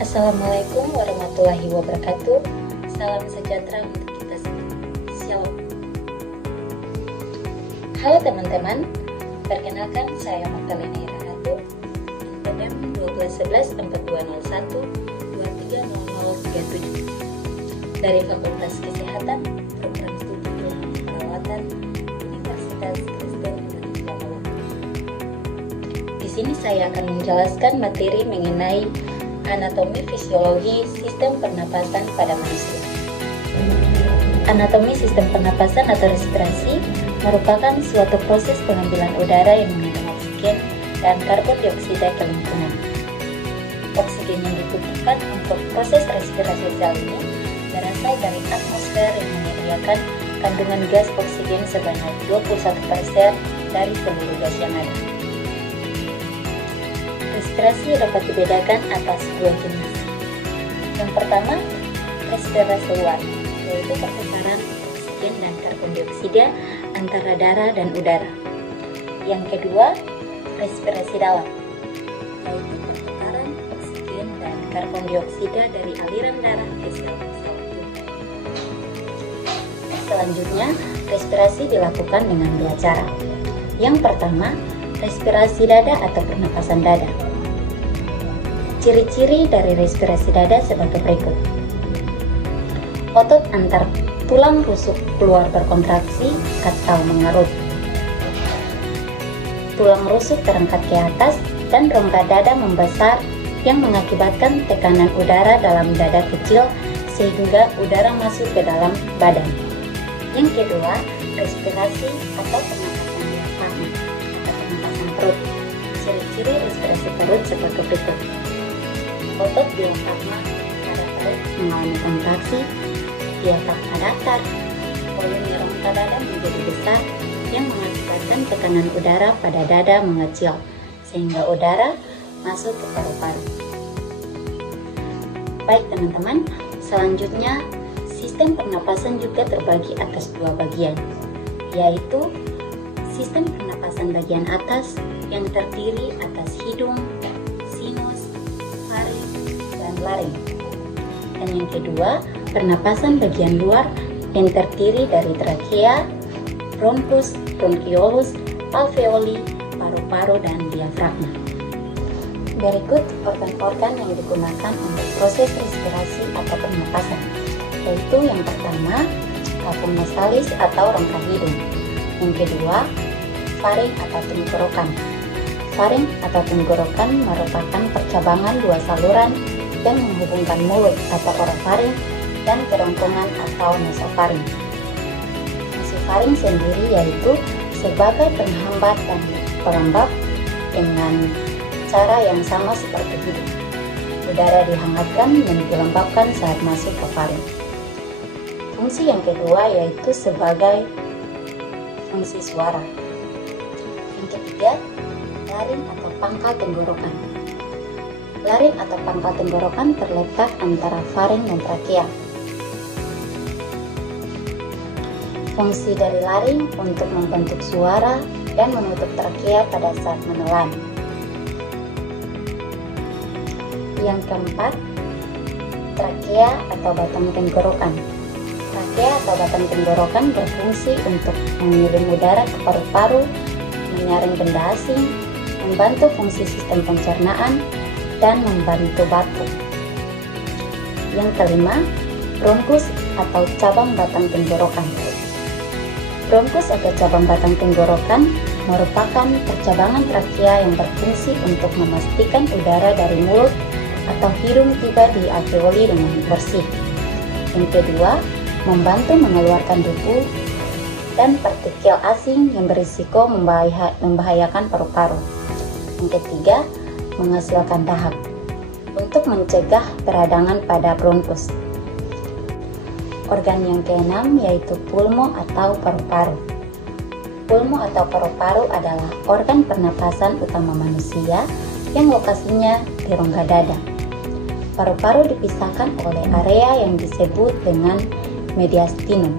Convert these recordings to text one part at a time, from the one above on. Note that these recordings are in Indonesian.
Assalamualaikum warahmatullahi wabarakatuh. Salam sejahtera untuk kita semua. Shalom. Halo teman-teman, perkenalkan saya Magdalena Ira Ratu, NPM 1211 4201 230037 dari Fakultas Kesehatan, Program Studi Ilmu Perawatan, Universitas Kristen Indonesia Maluku. Di sini saya akan menjelaskan materi mengenai anatomi fisiologi sistem pernapasan pada manusia. Anatomi sistem pernapasan atau respirasi merupakan suatu proses pengambilan udara yang mengandung oksigen dan karbon dioksida ke lingkungan. Oksigen yang dibutuhkan untuk proses respirasi sel ini berasal dari atmosfer yang menyediakan kandungan gas oksigen sebanyak 21% dari seluruh gas yang ada. Respirasi dapat dibedakan atas dua jenis. Yang pertama, respirasi luar, yaitu pertukaran oksigen dan karbon dioksida antara darah dan udara. Yang kedua, respirasi dalam, yaitu pertukaran oksigen dan karbon dioksida dari aliran darah ke sel-sel tubuh. Selanjutnya, respirasi dilakukan dengan dua cara. Yang pertama, respirasi dada atau pernapasan dada. Ciri-ciri dari respirasi dada sebagai berikut. Otot antar tulang rusuk keluar berkontraksi atau mengerut. Tulang rusuk terangkat ke atas dan rongga dada membesar yang mengakibatkan tekanan udara dalam dada kecil sehingga udara masuk ke dalam badan. Yang kedua, respirasi atau pernapasan diafragma atau pernapasan perut. Ciri-ciri respirasi perut sebagai berikut. Otot diafragma pada perut mengalami kontraksi, diafragma datar, volume rongga dada menjadi besar yang mengakibatkan tekanan udara pada dada mengecil sehingga udara masuk ke paru-paru. Baik teman-teman, selanjutnya sistem pernapasan juga terbagi atas dua bagian, yaitu sistem pernapasan bagian atas yang terdiri atas hidung, sinus, faring, dan laring. Dan yang kedua, pernapasan bagian luar yang terdiri dari trakea, bronkus, bronkiolus, alveoli, paru-paru, dan diafragma. Berikut organ-organ yang digunakan untuk proses respirasi atau pernapasan, yaitu yang pertama, cavum nasalis atau rongga hidung. Yang kedua, faring atau tenggorokan. Faring atau tenggorokan merupakan percabangan dua saluran yang menghubungkan mulut atau orofaring dan kerongkongan atau nasofaring. Nasofaring sendiri yaitu sebagai penghambat dan pelembab dengan cara yang sama seperti hidung. Udara dihangatkan dan dilembabkan saat masuk ke faring. Fungsi yang kedua yaitu sebagai fungsi suara. Yang ketiga, laring atau pangkal tenggorokan. Laring atau pangkal tenggorokan terletak antara faring dan trakea. Fungsi dari laring untuk membentuk suara dan menutup trakea pada saat menelan. Yang keempat, trakea atau batang tenggorokan. Trakea atau batang tenggorokan berfungsi untuk mengirim udara ke paru-paru, menyaring benda asing, membantu fungsi sistem pencernaan, dan membantu batuk. Yang kelima, bronkus atau cabang batang tenggorokan. Bronkus atau cabang batang tenggorokan merupakan percabangan trakea yang berfungsi untuk memastikan udara dari mulut atau hidung tiba di alveoli dengan bersih. Yang kedua, membantu mengeluarkan debu dan partikel asing yang berisiko membahayakan paru-paru. Yang ketiga, menghasilkan dahak untuk mencegah peradangan pada bronkus. Organ yang keenam yaitu pulmo atau paru-paru. Pulmo atau paru-paru adalah organ pernapasan utama manusia yang lokasinya di rongga dada. Paru-paru dipisahkan oleh area yang disebut dengan mediastinum.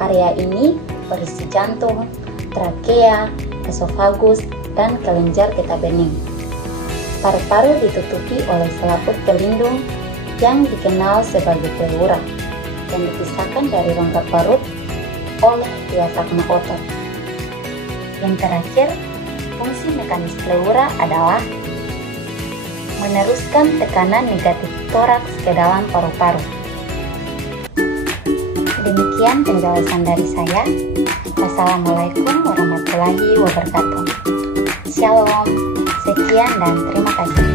Area ini berisi jantung, trakea, esofagus, dan kelenjar getah bening. Paru-paru ditutupi oleh selaput pelindung yang dikenal sebagai pleura, yang dipisahkan dari rongga perut oleh diafragma otot. Yang terakhir, fungsi mekanis pleura adalah meneruskan tekanan negatif toraks ke dalam paru-paru. Demikian penjelasan dari saya. Wassalamualaikum warahmatullahi wabarakatuh. Shalom, sekian dan terima kasih.